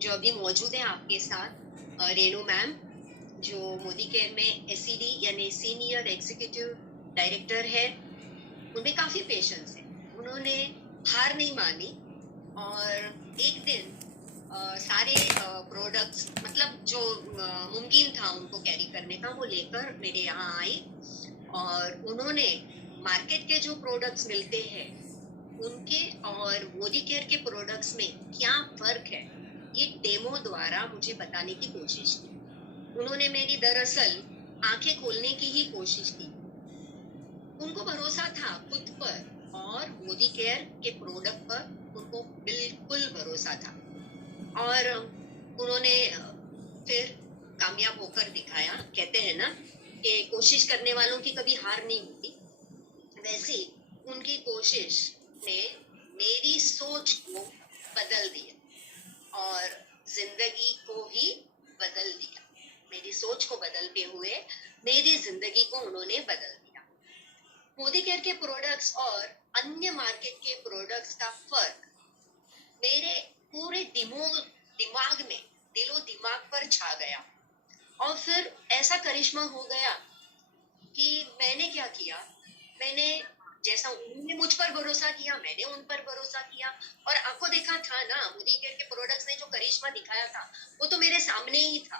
जो अभी मौजूद है आपके साथ, रेणु मैम, जो मोदी केयर में एसईडी यानी सीनियर एग्जीक्यूटिव डायरेक्टर है। उनमें काफी पेशेंस है। उन्होंने हार नहीं मानी और एक दिन सारे प्रोडक्ट्स, मतलब जो मुमकिन था उनको कैरी करने का, वो लेकर मेरे यहाँ आई। और उन्होंने मार्केट के जो प्रोडक्ट्स मिलते हैं उनके और मोदी केयर के प्रोडक्ट्स में क्या फर्क है, ये डेमो द्वारा मुझे बताने की कोशिश की। उन्होंने मेरी दरअसल आंखें खोलने की ही कोशिश की। उनको भरोसा था खुद पर और मोदी केयर के प्रोडक्ट पर। उनको बिल्कुल भरोसा था और उन्होंने फिर कामयाब होकर दिखाया। कहते हैं ना कि कोशिश करने वालों की कभी हार नहीं होती। वैसे उनकी कोशिश ने मेरी सोच को बदल दिया और जिंदगी को ही बदल दिया। मेरी सोच को बदलते हुए मेरी जिंदगी को उन्होंने बदल दिया। मोदी केयर के प्रोडक्ट्स और अन्य मार्केट के प्रोडक्ट्स का फर्क मेरे पूरे दिमाग में, दिलो दिमाग पर छा गया। और फिर ऐसा करिश्मा हो गया कि मैंने क्या किया, मैंने जैसा उन्होंने मुझ पर भरोसा किया, मैंने उन पर भरोसा किया। और आपको देखा था ना, मोदी केयर के प्रोडक्ट्स ने जो करिश्मा दिखाया था वो तो मेरे सामने ही था।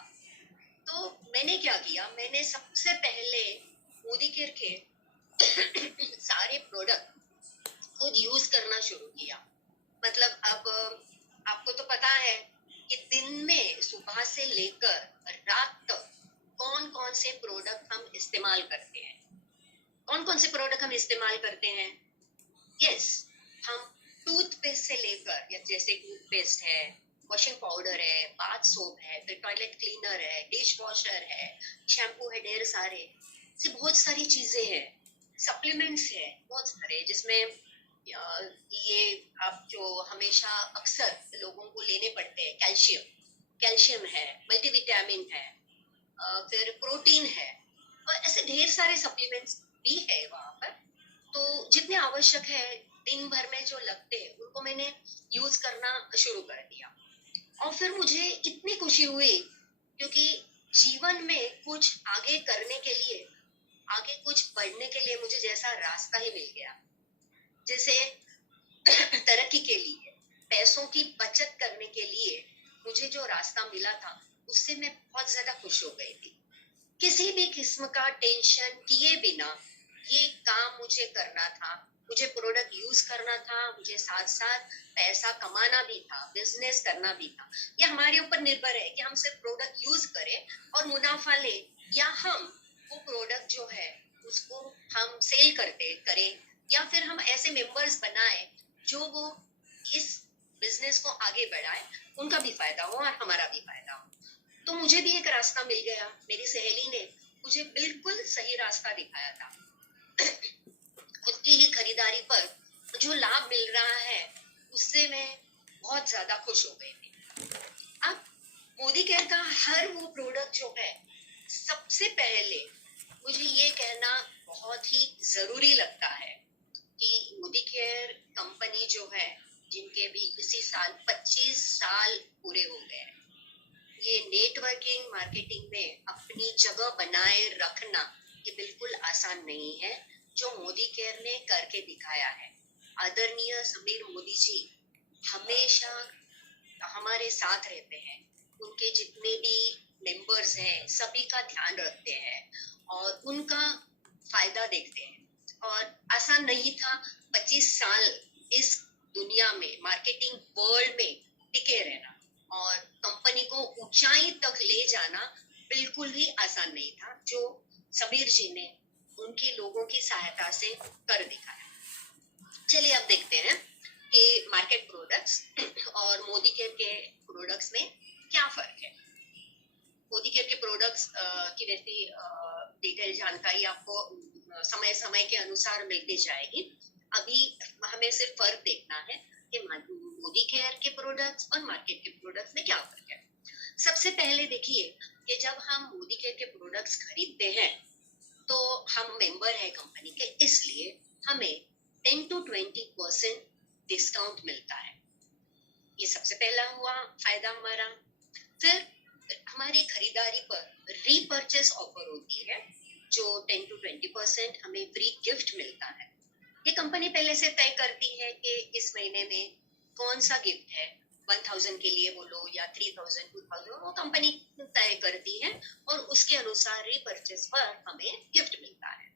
तो मैंने क्या किया, मैंने सबसे पहले मोदी केयर के सारे प्रोडक्ट खुद यूज करना शुरू किया। मतलब अब आपको तो पता है कि दिन में सुबह से लेकर रात तक कौन कौन से प्रोडक्ट हम इस्तेमाल करते हैं। कौन कौन से प्रोडक्ट हम इस्तेमाल करते हैं? यस, हम टूथपेस्ट से लेकर, या जैसे टूथपेस्ट है, वॉशिंग पाउडर है, बाथ सोप है, फिर टॉयलेट क्लीनर है, डिश वॉशर है, शैम्पू है, ढेर सारे से बहुत सारी चीजें हैं। सप्लीमेंट्स है बहुत सारे, जिसमें ये आप जो हमेशा अक्सर लोगों को लेने पड़ते हैं, कैल्शियम, कैल्शियम है, मल्टीविटामिन है, फिर प्रोटीन है, और ऐसे ढेर सारे सप्लीमेंट्स भी है वहां पर। तो जितने आवश्यक है दिन भर में जो लगते हैं उनको मैंने यूज करना शुरू कर दिया। और फिर मुझे इतनी खुशी हुई क्योंकि जीवन में कुछ आगे करने के लिए, आगे कुछ बढ़ने के लिए मुझे जैसा रास्ता ही मिल गया। जैसे तरक्की के लिए, पैसों की बचत करने के लिए मुझे जो रास्ता मिला था उससे मैं बहुत ज्यादा खुश हो गई थी। किसी भी किस्म का टेंशन किए बिना ये काम मुझे करना था। मुझे प्रोडक्ट यूज करना था, मुझे साथ साथ पैसा कमाना भी था, बिजनेस करना भी था। ये हमारे ऊपर निर्भर है कि हम सिर्फ प्रोडक्ट यूज करें और मुनाफा ले, या हम वो प्रोडक्ट जो है उसको हम सेल करते करें, या फिर हम ऐसे मेंबर्स बनाए जो वो इस बिजनेस को आगे बढ़ाए, उनका भी फायदा हो और हमारा भी फायदा हो। तो मुझे भी एक रास्ता मिल गया। मेरी सहेली ने मुझे बिल्कुल सही रास्ता दिखाया था। खुद की ही खरीदारी पर जो लाभ मिल रहा है उससे मैं बहुत ज्यादा खुश हो गई थी। अब मोदी केयर का हर वो प्रोडक्ट जो है, सबसे पहले मुझे ये कहना बहुत ही जरूरी लगता है कि मोदी केयर कंपनी जो है, जिनके भी इसी साल 25 साल पूरे हो गए हैं, ये नेटवर्किंग मार्केटिंग में अपनी जगह बनाए रखना ये बिल्कुल आसान नहीं है, जो मोदी केयर ने करके दिखाया है। आदरणीय समीर मोदी जी हमेशा हमारे साथ रहते हैं। उनके जितने भी मेंबर्स हैं सभी का ध्यान रखते हैं और उनका फायदा देखते हैं। और आसान नहीं था 25 साल इस दुनिया में, मार्केटिंग वर्ल्ड में टिके रहना और कंपनी को ऊंचाई तक ले जाना बिल्कुल ही आसान नहीं था, जो समीर जी ने उनके लोगों की सहायता से कर दिखाया। चलिए अब देखते हैं कि मार्केट प्रोडक्ट्स और मोदी केयर के प्रोडक्ट्स में क्या फर्क है। मोदी केयर के प्रोडक्ट्स की वैसी डिटेल जानकारी आपको समय समय के अनुसार मिलती जाएगी। अभी हमें सिर्फ फर्क देखना है कि मोदी केयर के प्रोडक्ट्स और मार्केट के प्रोडक्ट्स में क्या फर्क है। सबसे पहले देखिए कि जब हम मोदी केयर के प्रोडक्ट्स खरीदते हैं तो हम मेंबर है कंपनी के, इसलिए हमें 10 to 20% डिस्काउंट मिलता है। ये सबसे पहला हुआ फायदा हमारा। फिर हमारी खरीदारी पर रीपर्चेस ऑफर होती है, जो 10 to 20% हमें फ्री गिफ्ट मिलता है। ये कंपनी पहले से तय करती है कि इस महीने में कौन सा गिफ्ट है, 1000 के लिए बोलो या 3000, 2000, वो कंपनी तय करती है और उसके अनुसार रीपर्चेस पर हमें गिफ्ट मिलता है।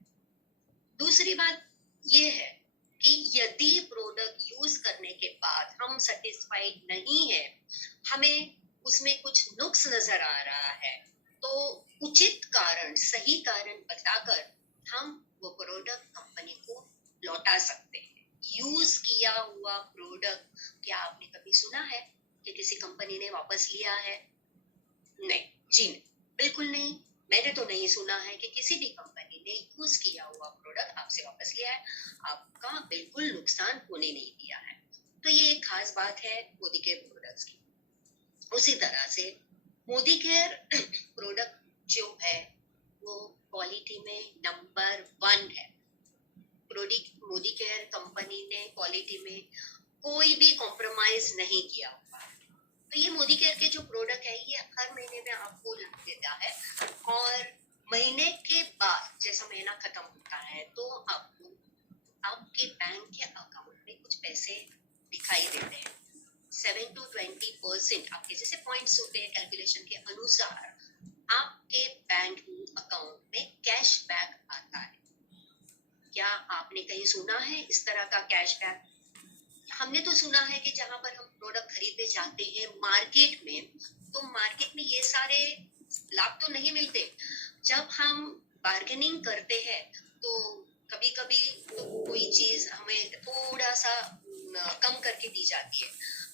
दूसरी बात ये है कि यदि प्रोडक्ट यूज करने के बाद हम सेटिस्फाइड नहीं है, हमें उसमें कुछ नुक्स नजर आ रहा है, तो उचित कारण, सही कारण बताकर हम वो प्रोडक्ट कंपनी को लौटा सकते हैं। यूज किया हुआ प्रोडक्ट, क्या आपने कभी सुना है कि किसी कंपनी ने वापस लिया है? नहीं जी, बिल्कुल नहीं। मैंने तो नहीं सुना है कि किसी भी कंपनी ने यूज किया हुआ प्रोडक्ट आपसे वापस लिया है। आपका बिल्कुल नुकसान होने नहीं दिया है। तो ये एक खास बात है मोदी केयर प्रोडक्ट्स की। उसी तरह से मोदी केयर प्रोडक्ट जो है वो क्वालिटी में नंबर 1 है। मोदी केयर कंपनी ने क्वालिटी में कोई भी कॉम्प्रोमाइज नहीं किया हुआ। तो ये मोदी केयर के जो प्रोडक्ट है ये हर महीने में आपको देता है, और महीने के बाद जैसा महीना खत्म होता है तो आपको आपके बैंक के अकाउंट में कुछ पैसे दिखाई देते हैं। 7 to 20% आपके जैसे पॉइंट्स होते हैं कैलकुलेशन के अनुसार, आपके बैंक अकाउंट में कैशबैक आता है। क्या आपने कहीं सुना है इस तरह का कैशबैक? हमने तो सुना है कि जहां पर हम प्रोडक्ट खरीदने जाते हैं मार्केट में, तो मार्केट में ये सारे लाभ तो नहीं मिलते। जब हम बार्गेनिंग करते हैं तो कभी कभी तो कोई चीज हमें थोड़ा सा कम करके दी जाती है।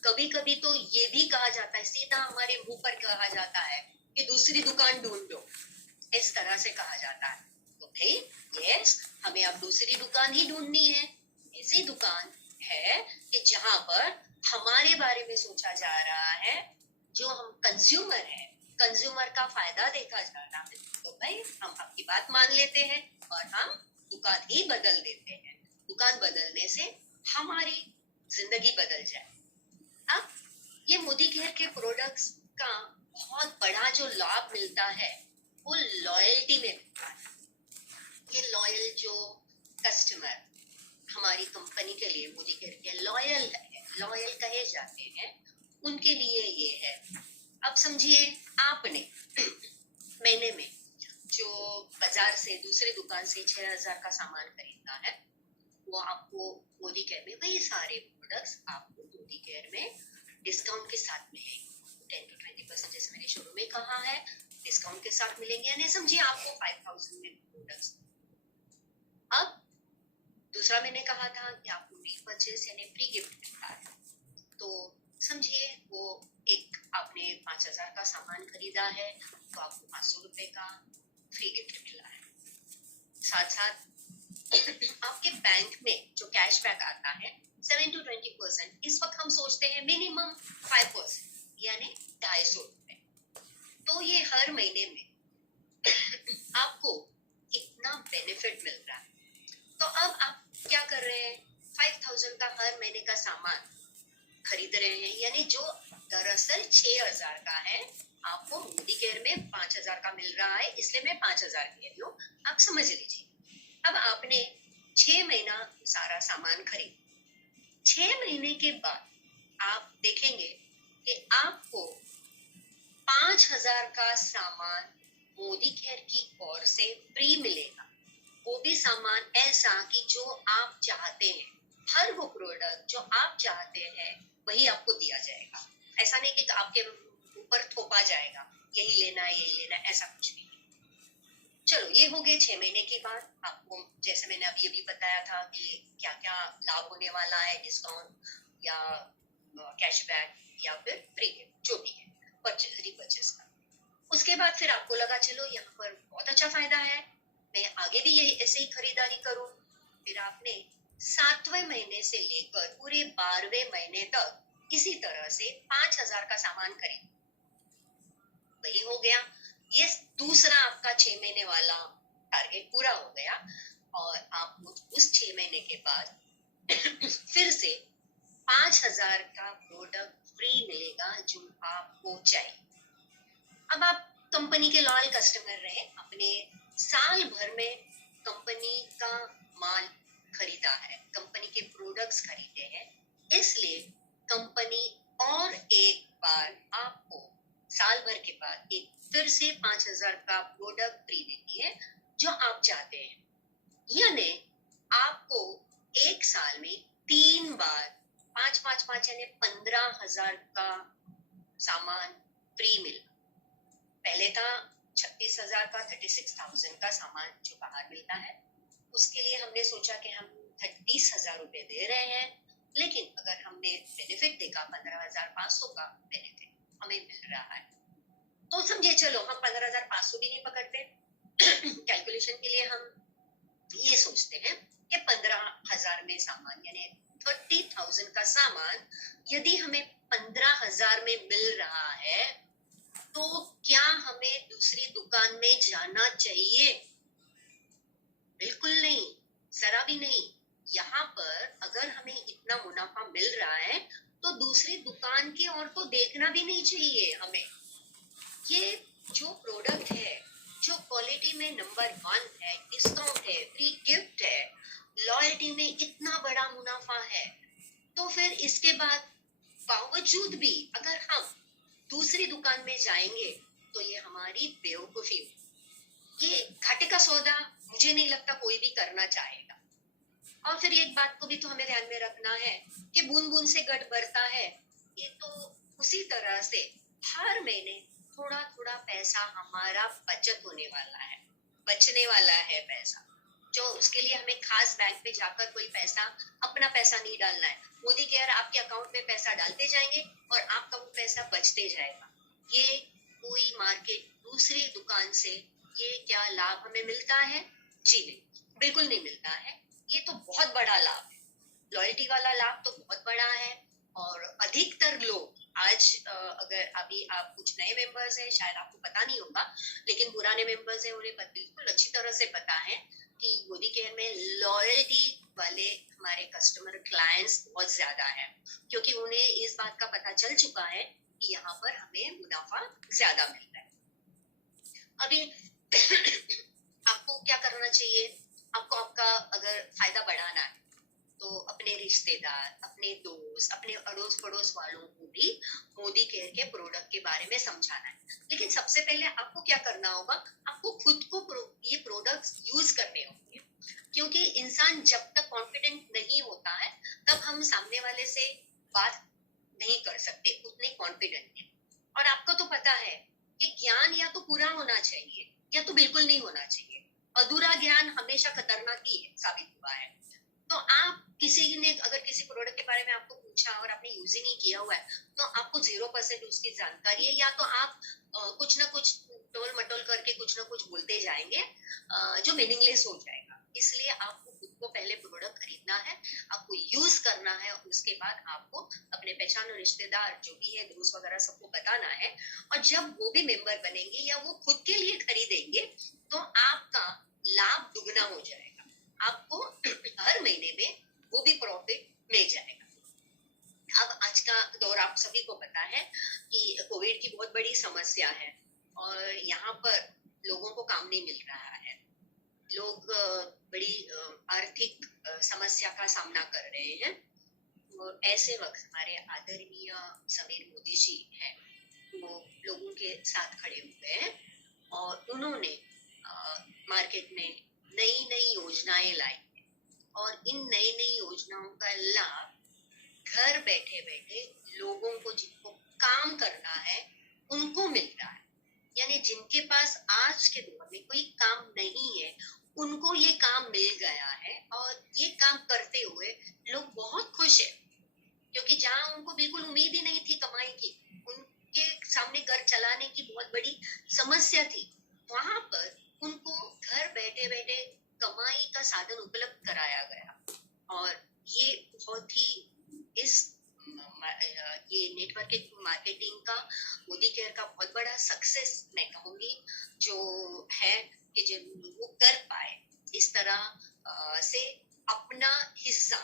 कभी कभी तो ये भी कहा जाता है, सीधा हमारे मुंह पर कहा जाता है कि दूसरी दुकान ढूंढ लो, इस तरह से कहा जाता है। तो भाई यस, हमें अब दूसरी दुकान ही ढूंढनी है। ऐसी दुकान है कि जहां पर हमारे बारे में सोचा जा रहा है, जो हम कंज्यूमर है, कंज्यूमर का फायदा देखा जा रहा है, तो भाई हम आपकी बात मान लेते हैं और हम दुकान ही बदल देते हैं। दुकान बदलने से हमारी जिंदगी बदल जाए। अब ये मोदी केयर के प्रोडक्ट्स का बहुत बड़ा जो लाभ मिलता है वो लॉयल्टी में मिलता है। ये लॉयल जो कस्टमर हमारी कंपनी के लिए, मोदी केयर के लॉयल कहे जाते हैं, उनके लिए ये है। अब समझिए आपने महीने में जो बाजार से दूसरे दुकान से 6000 का सामान खरीदना है, वो आपको मोदी केयर में वही सारे प्रोडक्ट्स आपको मोदी केयर में डिस्काउंट के साथ मिलेंगे। 10 to 20% जैसे मैंने शुरू में कहा है, डिस्काउंट के साथ मिलेंगे। यानी समझिए आपको 5000 में प्रोडक्ट्स। अब दूसरा मैंने कहा था कि आपको रीपर्चेस यानी फ्री गिफ्ट मिलता है। तो समझिए वो एक आपने 5000 का सामान खरीदा है तो आपको 500 रुपए का फ्री गिफ्ट मिला है। साथ साथ आपके बैंक में जो कैशबैक आता है 7 to 20%, इस वक्त हम सोचते हैं मिनिमम 5%, यानी 250 रुपए। तो ये हर महीने में आपको इतना बेनिफिट मिल रहा है। तो अब आप क्या कर रहे हैं? 5000 का हर महीने का सामान खरीद रहे हैं, यानी जो दरअसल 6000 का है, आपको मोदी केयर में 5000 का मिल रहा है, इसलिए मैं 5000 कह रही हूँ, आप समझ लीजिए। अब आपने 6 महीना सारा सामान खरीद, 6 महीने के बाद आप देखेंगे कि आपको 5000 का सामान मोदी केयर की ओर से फ्री मिलेगा। वो भी सामान ऐसा कि जो आप चाहते हैं, हर वो प्रोडक्ट जो आप चाहते हैं वही आपको दिया जाएगा। ऐसा नहीं कि आपके ऊपर थोपा जाएगा यही लेना है यही लेना है, ऐसा कुछ नहीं। चलो ये हो गए 6 महीने की बात। आपको जैसे मैंने अभी अभी बताया था कि क्या क्या लाभ होने वाला है, डिस्काउंट या कैशबैक या फिर फ्री गिफ्ट, जो भी है रीपर्चेस का। उसके बाद फिर आपको लगा चलो यहाँ पर बहुत अच्छा फायदा है, मैं आगे भी यही ऐसे ही खरीदारी करूं। फिर आपने 7वें महीने से लेकर पूरे 12वें महीने तक इसी तरह से 5000 का सामान खरीद, वही हो गया। ये दूसरा आपका 6 महीने वाला टारगेट पूरा हो गया, और आप उस 6 महीने के बाद फिर से 5000 का प्रोडक्ट फ्री मिलेगा जो आपको चाहिए। अब आप कंपनी के लॉयल कस्टमर रहे, अपने साल भर में कंपनी का माल खरीदा है, कंपनी के प्रोडक्ट्स खरीदे हैं, इसलिए कंपनी और एक बार आपको साल भर के बाद एक फिर से 5,000 का प्रोडक्ट फ्री देती है जो आप चाहते हैं। यानी आपको एक साल में 3 बार 5 यानी 15,000 का सामान फ्री मिला। पहले था 36,000 का, 36,000 का सामान जो बाहर मिलता है, उसके लिए हमने सोचा कि हम 30,000 रुपए दे रहे हैं, लेकिन अगर हमने बेनिफिट देखा 15,500 का बेनिफिट हमें मिल रहा है, तो समझे चलो हम 15,500 भी नहीं पकड़ते। कैलकुलेशन के लिए हम ये सोचते हैं कि 15,000 में सामान यानी 30,000 का सामान यदि हमें 15,000 में मिल रहा है, तो क्या हमें दूसरी दुकान में जाना चाहिए? बिल्कुल नहीं, जरा भी नहीं। यहाँ पर अगर हमें इतना मुनाफा मिल रहा है तो दूसरी दुकान की ओर तो देखना भी नहीं चाहिए हमें। ये जो प्रोडक्ट है, जो क्वालिटी में नंबर 1 है, डिस्काउंट है, फ्री गिफ्ट है, लॉयल्टी में इतना बड़ा मुनाफा है, तो फिर इसके बाद बावजूद भी अगर हम दूसरी दुकान में जाएंगे तो ये हमारी बेवकूफी। ये घाटे का सौदा मुझे नहीं लगता कोई भी करना चाहेगा। और फिर एक बात को भी तो हमें ध्यान में रखना है कि बूंद बूंद से गढ़ भरता है। ये तो उसी तरह से हर महीने थोड़ा थोड़ा पैसा हमारा बचत होने वाला है, बचने वाला है पैसा, जो उसके लिए हमें खास बैंक में जाकर कोई पैसा, अपना पैसा नहीं डालना है। मोदी केयर आपके अकाउंट में पैसा डालते जाएंगे और आपका वो पैसा बचते जाएगा। ये कोई मार्केट दूसरी दुकान से ये क्या लाभ हमें मिलता है? जी नहीं, बिल्कुल नहीं मिलता है। ये तो बहुत बड़ा लाभ है, लॉयल्टी वाला लाभ तो बहुत बड़ा है। और अधिकतर लोग आज अगर अभी आप कुछ नए मेंबर्स हैं, शायद आपको पता नहीं होगा, लेकिन पुराने मेंबर्स हैं, उन्हें बिल्कुल अच्छी तरह से पता है कि मोदी केयर में लॉयल्टी वाले हमारे कस्टमर क्लाइंट्स बहुत ज्यादा है, क्योंकि उन्हें इस बात का पता चल चुका है कि यहाँ पर हमें मुनाफा ज्यादा मिल रहा है। अभी आपको क्या करना चाहिए? आपको आपका अगर फायदा बढ़ाना है तो अपने रिश्तेदार, अपने दोस्त, अपने अड़ोस पड़ोस वालों को भी मोदी केयर के प्रोडक्ट के बारे में समझाना है। लेकिन सबसे पहले आपको क्या करना होगा? आपको खुद को ये प्रोडक्ट्स यूज करने होंगे, क्योंकि इंसान जब तक कॉन्फिडेंट नहीं होता है तब हम सामने वाले से बात नहीं कर सकते उतने कॉन्फिडेंट। और आपको तो पता है कि ज्ञान या तो पूरा होना चाहिए या तो बिल्कुल नहीं होना चाहिए। अधूरा ज्ञान हमेशा खतरनाक ही साबित हुआ है। तो आप किसी ने अगर किसी प्रोडक्ट के बारे में आपको पूछा और आपने यूज ही नहीं किया हुआ है, तो आपको 0% उसकी जानकारी है, या तो आप कुछ ना कुछ टोल मटोल करके कुछ ना कुछ बोलते जाएंगे जो मीनिंगलेस हो जाएगा। इसलिए आपको खुद को पहले प्रोडक्ट खरीदना है, आपको यूज करना है, उसके बाद आपको अपने पहचान और रिश्तेदार जो भी है, दोस्त वगैरह सबको बताना है। और जब वो भी मेंबर बनेंगे या वो खुद के लिए खरीदेंगे तो आपका लाभ दुगना हो जाएगा, आपको हर महीने में वो भी प्रॉफिट मिल जाएगा। अब आज का दौर आप सभी को पता है कि कोविड की बहुत बड़ी समस्या है और यहाँ पर लोगों को काम नहीं मिल रहा है, लोग बड़ी आर्थिक समस्या का सामना कर रहे हैं। और ऐसे वक्त हमारे आदरणीय समीर मोदी जी हैं, वो लोगों के साथ खड़े हुए हैं और उन्होंने मार्केट में नई नई योजनाएं लाई हैं और इन नई नई योजनाओं का लाभ घर बैठे बैठे लोगों को, जिनको काम करना है, उनको मिल रहा है। यानी जिनके पास आज के दौर में कोई काम नहीं है, उनको ये काम मिल गया है और ये काम करते हुए लोग बहुत खुश है, क्योंकि जहां उनको बिल्कुल उम्मीद ही नहीं थी कमाई की, उनके सामने घर चलाने की बहुत बड़ी समस्या थी, वहां पर उनको घर बैठे बैठे कमाई का साधन उपलब्ध कराया गया। और ये बहुत ही इस ये नेटवर्किंग मार्केटिंग का, मोदी केयर का बहुत बड़ा सक्सेस मैं कहूंगी जो है कि जब वो कर पाए इस तरह से अपना हिस्सा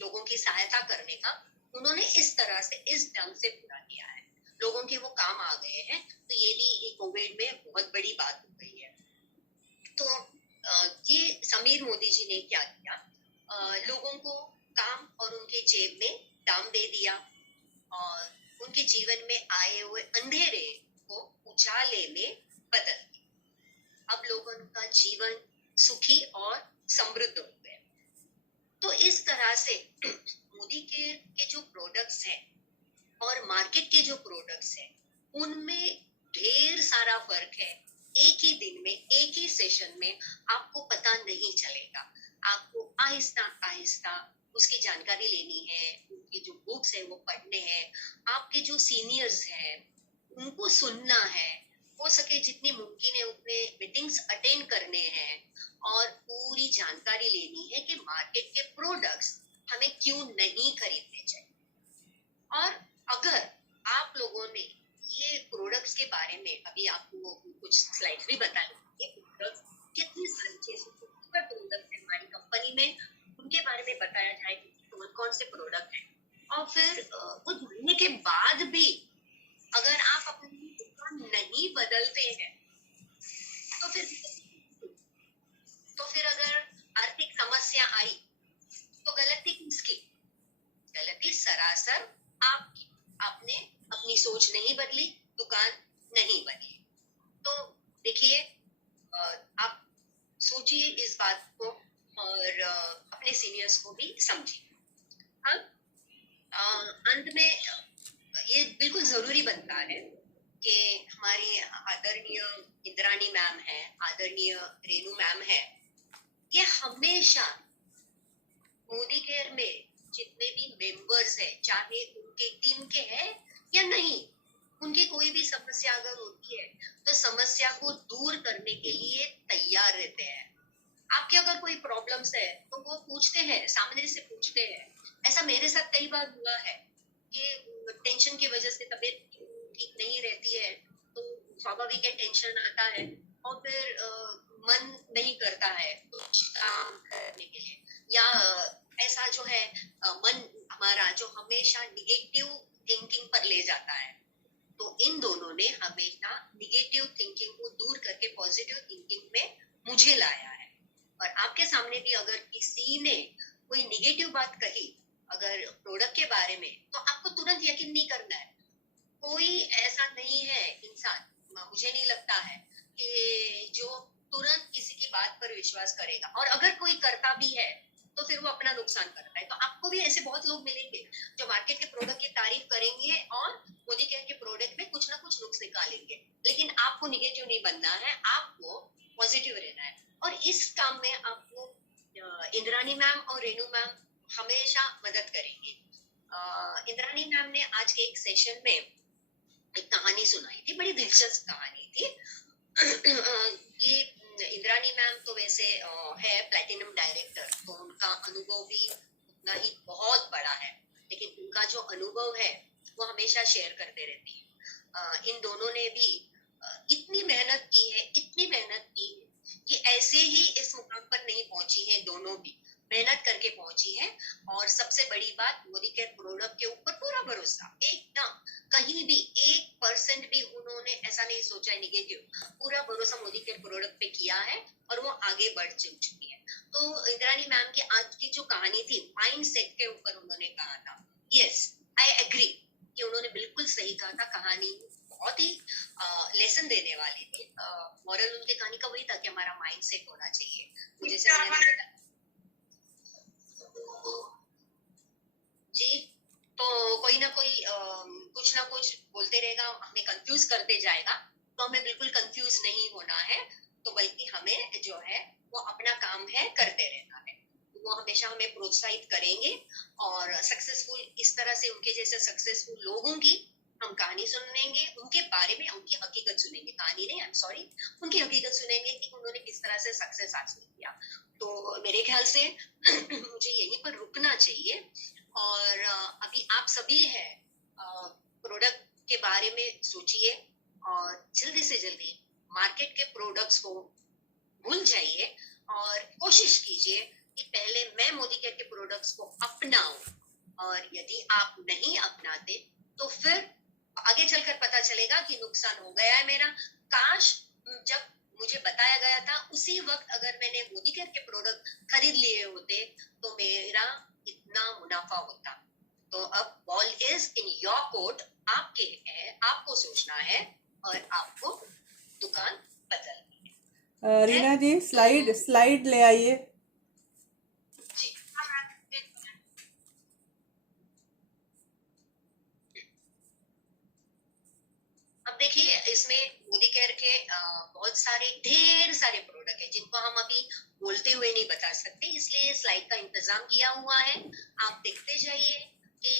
लोगों की सहायता करने का, उन्होंने इस तरह से, इस ढंग से पूरा किया है, लोगों के वो काम आ गए हैं। तो ये भी कोविड में बहुत बड़ी बात हो गई है। तो ये समीर मोदी जी ने क्या किया, लोगों को काम और उनके जेब में दाम दे दिया और उनके जीवन में आए हुए अंधेरे को उजाले में बदल दिया। अब लोगों का जीवन सुखी और समृद्ध हो गया। तो इस तरह से मोदी के जो प्रोडक्ट्स हैं और मार्केट के जो प्रोडक्ट्स हैं उनमें ढेर सारा फर्क है। एक ही दिन में, एक ही सेशन में आपको पता नहीं चलेगा। आपको आहिस्ता आहिस्ता उसकी जानकारी लेनी है, उनकी जो बुक्स है वो पढ़ने हैं, आपके जो सीनियर्स हैं उनको सुनना है, हो सके जितनी मुमकिन है उतने मीटिंग्स अटेंड करने हैं और पूरी जानकारी लेनी है कि मार्केट के प्रोडक्ट्स हमें क्यों नहीं खरीदने चाहिए। और अगर आप लोगों ने ये प्रोडक्ट्स के बारे में, अभी आपको कुछ स्लाइड्स भी बताएंगे, कितनी सारी चीजें प्रोडक्ट्स है हमारी कंपनी में, उनके बारे में बताया जाए कि कौन कौन से प्रोडक्ट हैं। और फिर कुछ महीने के बाद भी अगर आप अपनी दुकान नहीं बदलते हैं तो फिर अगर आर्थिक समस्या आई तो गलती किसकी? गलती सरासर आपकी। आपने अपनी सोच नहीं बदली, दुकान नहीं बदली। तो देखिए, आप सोचिए इस बात को और अपने सीनियर्स को भी समझिए। अब अंत में ये बिल्कुल जरूरी बनता है कि हमारी आदरणीय इंद्राणी मैम है, आदरणीय रेनू मैम है, ये हमेशा मोदी केयर में जितने भी मेंबर्स हैं, चाहे उनके टीम के हैं या नहीं, उनकी कोई भी समस्या अगर होती है तो समस्या को दूर करने के लिए तैयार रहते हैं। आपके अगर कोई प्रॉब्लम्स है तो वो पूछते हैं, सामने से पूछते हैं। ऐसा मेरे साथ कई बार हुआ है कि टेंशन की वजह से तबीयत ठीक नहीं रहती है तो स्वाभाविक है टेंशन आता है और फिर मन नहीं करता है कुछ काम करने के लिए, या ऐसा जो है मन हमारा जो हमेशा निगेटिव थिंकिंग पर ले जाता है। तो इन दोनों ने हमेशा निगेटिव थिंकिंग को दूर करके पॉजिटिव थिंकिंग में मुझे लाया है। और आपके सामने भी अगर किसी ने कोई निगेटिव बात कही अगर प्रोडक्ट के बारे में, तो आपको तुरंत यकीन नहीं करना है। कोई ऐसा नहीं है इंसान, मुझे नहीं लगता है कि जो तुरंत किसी की बात पर विश्वास करेगा, और अगर कोई करता भी है तो फिर वो अपना नुकसान करता है। तो आपको भी ऐसे बहुत लोग मिलेंगे जो मार्केट के प्रोडक्ट की तारीफ करेंगे और मोदी केयर के प्रोडक्ट में कुछ ना कुछ नुक्स निकालेंगे, लेकिन आपको निगेटिव नहीं बनना है, आपको पॉजिटिव रहना है। और इस काम में आपको इंद्राणी मैम और रेनू मैम हमेशा मदद करेंगे। इंद्राणी मैम ने आज के एक सेशन में एक कहानी सुनाई थी, बड़ी दिलचस्प कहानी थी। ये इंद्राणी मैम तो वैसे है प्लैटिनम डायरेक्टर, तो उनका अनुभव भी उतना ही बहुत बड़ा है, लेकिन उनका जो अनुभव है वो हमेशा शेयर करते रहती है। इन दोनों ने भी इतनी मेहनत की है, इतनी मेहनत की है कि ऐसे ही इस मुकाम पर नहीं पहुंची है, दोनों भी मेहनत करके पहुंची है। और सबसे बड़ी बात, मोदी केयर प्रोडक्ट के ऊपर पूरा भरोसा, एकदम कहीं भी 1% भी उन्होंने ऐसा नहीं सोचा है निगेटिव, पूरा भरोसा मोदी केयर प्रोडक्ट पे किया है और वो आगे बढ़ चुकी है। तो इंद्राणी मैम की आज की जो कहानी थी माइंड सेट के ऊपर उन्होंने कहा था, यस आई एग्री कि उन्होंने बिल्कुल सही कहा था। कहानी बहुत ही लेसन देने वाली थी। मॉरल उनके कहानी का वही था कि हमारा माइंड सेट होना चाहिए। मुझे से जी, तो कोई ना कोई कुछ ना कुछ बोलते रहेगा, हमें कंफ्यूज करते जाएगा, तो हमें बिल्कुल कंफ्यूज नहीं होना है, तो बल्कि हमें जो है वो अपना काम है करते रहना है। वो हमेशा हमें प्रोत्साहित करेंगे और सक्सेसफुल, इस तरह से उनके जैसे सक्सेसफुल लोगों की हम कहानी सुनेंगे, उनके बारे में उनकी हकीकत सुनेंगे, कहानी नहीं, आई एम सॉरी, उनकी हकीकत सुनेंगे कि उन्होंने किस तरह से सक्सेस हासिल किया। तो मेरे ख्याल से मुझे यहीं पर रुकना चाहिए। और अभी आप सभी हैं, प्रोडक्ट के बारे में सोचिए और जल्दी से जल्दी मार्केट के प्रोडक्ट्स को भूल जाइए और कोशिश कीजिए कि पहले मैं मोदी केयर के प्रोडक्ट्स को अपनाऊं, और यदि आप नहीं अपनाते तो फिर आगे चलकर पता चलेगा कि नुकसान हो गया है मेरा। काश जब मुझे बताया गया था उसी वक्त अगर मैंने मोदी केयर के प्रोडक्ट खरीद लिए होते तो मेरा इतना मुनाफा होता। तो अब ball is in your court, आपके है, आपको सोचना है और आपको दुकान बदलनी है। रीना जी तो स्लाइड ले आइए। जी, अब देखिए इसमें मोदी केयर के बहुत सारे ढेर सारे प्रोडक्ट है जिनको हम अभी बोलते हुए नहीं बता सकते, इसलिए स्लाइड का इंतजाम किया हुआ है। आप देखते जाइए कि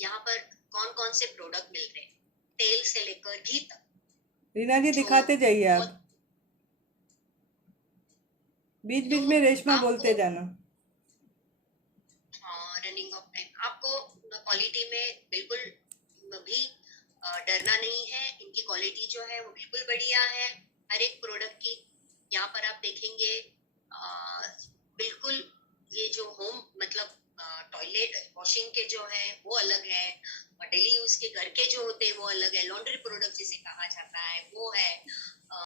यहाँ पर कौन कौन से प्रोडक्ट मिल रहे हैं, तेल से लेकर घी तक, रीना जी जो दिखाते जाइए आप, बहुत बीच तो बीच में रेशमा बोलते आपको जाना। रनिंग ऑफ टाइम आपको क्वालिटी में बिल्कुल भी डरना नहीं है। इनकी क्वालिटी जो है वो बिल्कुल बढ़िया है हर एक प्रोडक्ट की। यहाँ पर आप देखेंगे बिल्कुल ये जो होम मतलब टॉयलेट वॉशिंग के जो है वो अलग है, डेली यूज के घर के जो होते हैं वो अलग है, लॉन्ड्री प्रोडक्ट जिसे कहा जाता है वो है,